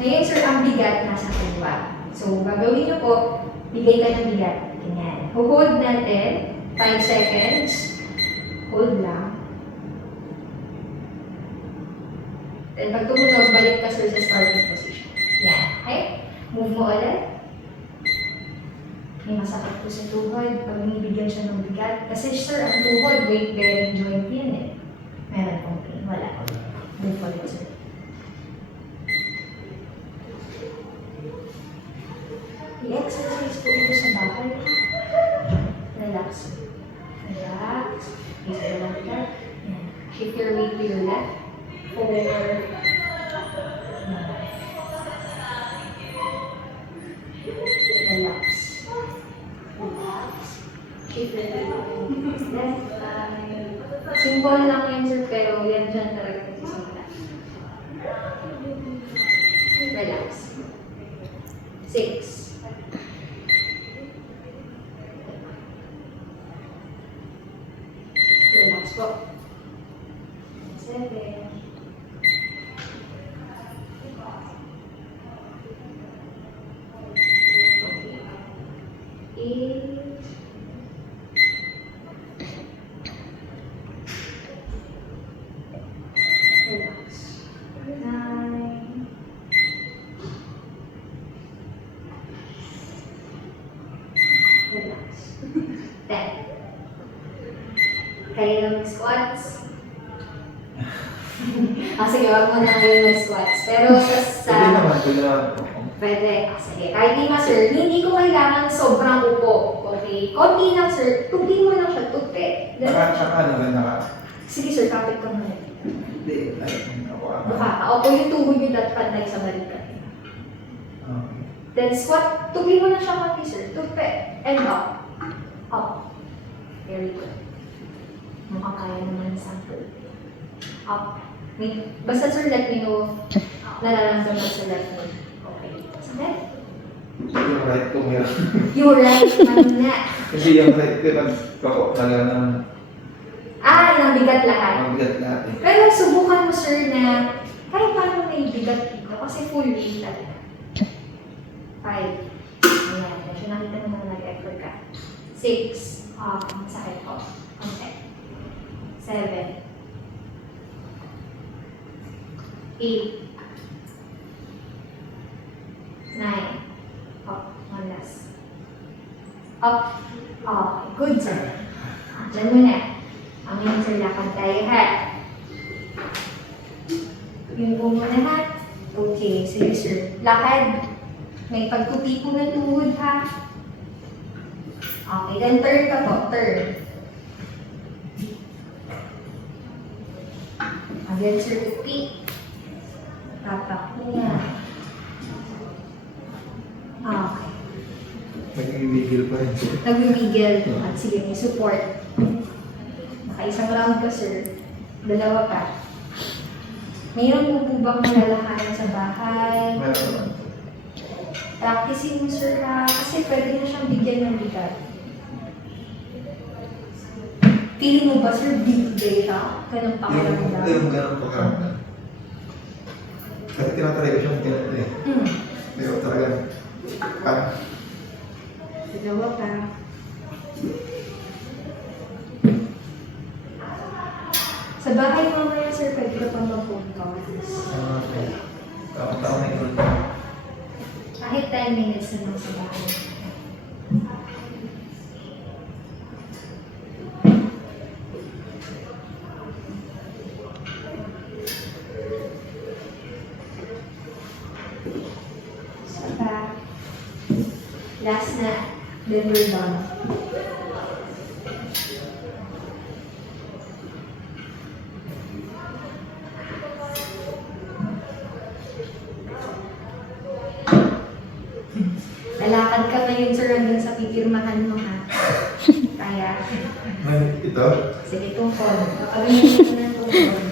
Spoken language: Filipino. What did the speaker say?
Ngayon, sir, ang bigat nasa tuwa. So, gagawin niyo po, bigay ka ng bigat. Ganyan. Hold natin. 5 seconds. Hold lang. Then, pag tumunog, balik ka, sir, sa starting position. Yan. Okay? Move mo ulit. May masakit po sa tuhod pag binibigyan siya ng bigat. Kasi, sir, ang tuhod, weight-bearing joint yan eh. Meron pong pain. Wala. Move ulit, sir. I-exercise po ito sa bahay. Relax. Relax. Face the left leg. Shift your weight to your left. Forward. Relax. Relax. Shift your weight to your left side. Simple lang yan, sir, pero yan dyan talaga nagsisimula. Relax. 6. Relax po. 7. 8. Relax. 9. Relax. 10. Kaya lang squats. Sige, wag mo na kayo mag-squats. Pero pwede. Sige, kahit di sir, hindi ko kailangan sobrang upo. Okay? Konti lang, sir. Tugin mo lang siya, tugte. Sige, sir, kapit ka muna. Hindi, Buka ka. Opo, yung tuhod yung dapat na sa balikat. Then squat, tugin mo na siya konti, sir. Tugte. And up. Up. Very good. Mukhang kaya naman sample. Up. Basta, sir, let me know nararamdaman sa left knee. Okay. Sakit? yung right ko meron. Yung right, na. Kasi yung right ko nagkako talaga ng Yung bigat lahat. mabigat natin. Pero subukan mo, sir, na kahit paano may bigat dito kasi full weight talaga. 5. Ayan. Medyo nakita naman nag-effort ka. 6. Masakit ko. Okay. 7. 8. 9. Up. One last. Up. Okay. Good, sir. Diyan mo na. Ang yung sir, lakad tayo, ha? Yung po muna, ha? Okay. Sige, sir. Lakad. May pagtupi po ng tuhod, ha? Okay. Then, turn ka po. Turn. Again, sir, tupi. Tapak niya. Okay. Nag-ibigil pa rin siya. Nagwimigil. At sige, may support. Nakaisang round ka, sir. Dalawa pa. Mayroon mo po bang malalakaran sa bahay? Meron. Practicing mo, sir, ha? Kasi pwede na siyang bigyan ng bigat. Feeling mo ba, sir, big day ka? Ganun pa ka lang lang. Yung ganun pa ka. Kasi tinatry ko siyang tinatry. Pero talagang Dalawa pa. Sa bahay mamaya, sir, pwede ka pa mag-podcast. taon-taon na yun. Kahit 10 minutes na lang sa bahay. Saka, last na, then we're done. Lalakad ka ngayon, sir, hanggang sa pipirmahan mo, ha? Kaya, Ito? sige, tungkol. Kapag ganyan mo na tungkol.